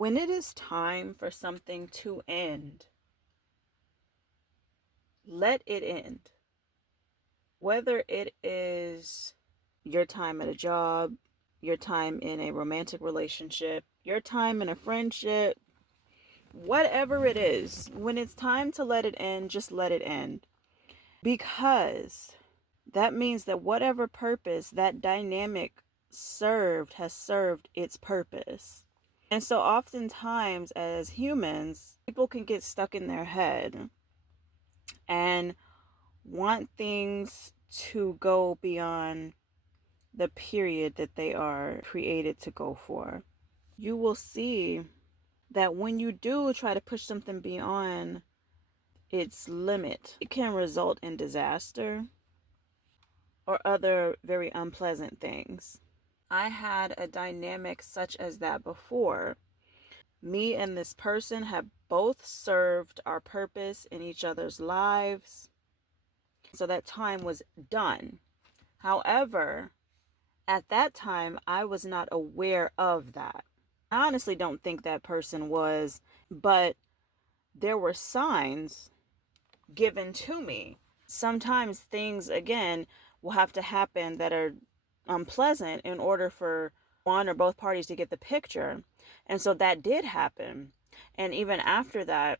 When it is time for something to end, let it end. Whether it is your time at a job, your time in a romantic relationship, your time in a friendship, whatever it is, when it's time to let it end, just let it end. Because that means that whatever purpose that dynamic served has served its purpose. And so oftentimes as humans, people can get stuck in their head and want things to go beyond the period that they are created to go for. You will see that when you do try to push something beyond its limit, it can result in disaster or other very unpleasant things. I had a dynamic such as that before. Me and this person have both served our purpose in each other's lives. So that time was done. However, at that time, I was not aware of that. I honestly don't think that person was, but there were signs given to me. Sometimes things, again, will have to happen that are unpleasant in order for one or both parties to get the picture. And so that did happen. And even after that,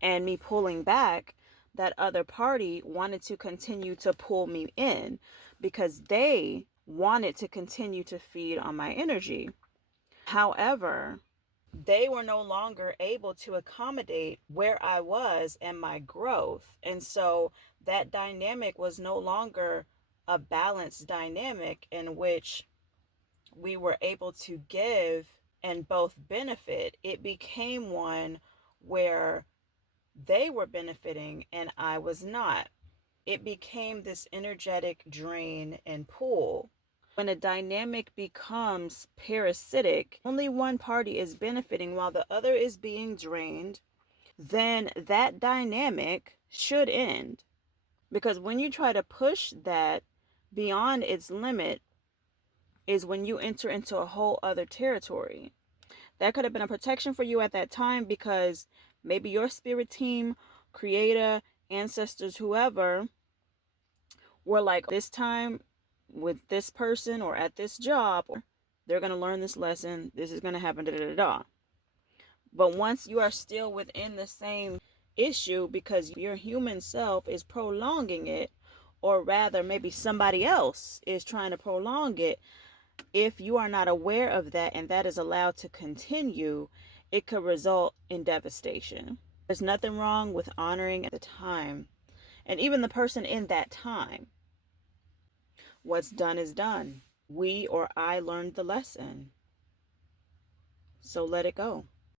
and me pulling back, that other party wanted to continue to pull me in because they wanted to continue to feed on my energy. However, they were no longer able to accommodate where I was and my growth. And so that dynamic was no longer a balanced dynamic in which we were able to give and both benefit. It became one where they were benefiting and I was not. It became this energetic drain and pull. When a dynamic becomes parasitic, only one party is benefiting while the other is being drained, then that dynamic should end. Because when you try to push that beyond its limit is when you enter into a whole other territory. That could have been a protection for you at that time because maybe your spirit team, creator, ancestors, whoever, were like, this time with this person or at this job, they're going to learn this lesson. This is going to happen, da da da da. But once you are still within the same issue because your human self is prolonging it, or rather, maybe somebody else is trying to prolong it, if you are not aware of that and that is allowed to continue, it could result in devastation. There's nothing wrong with honoring at the time and even the person in that time. What's done is done. We or I learned the lesson. So let it go.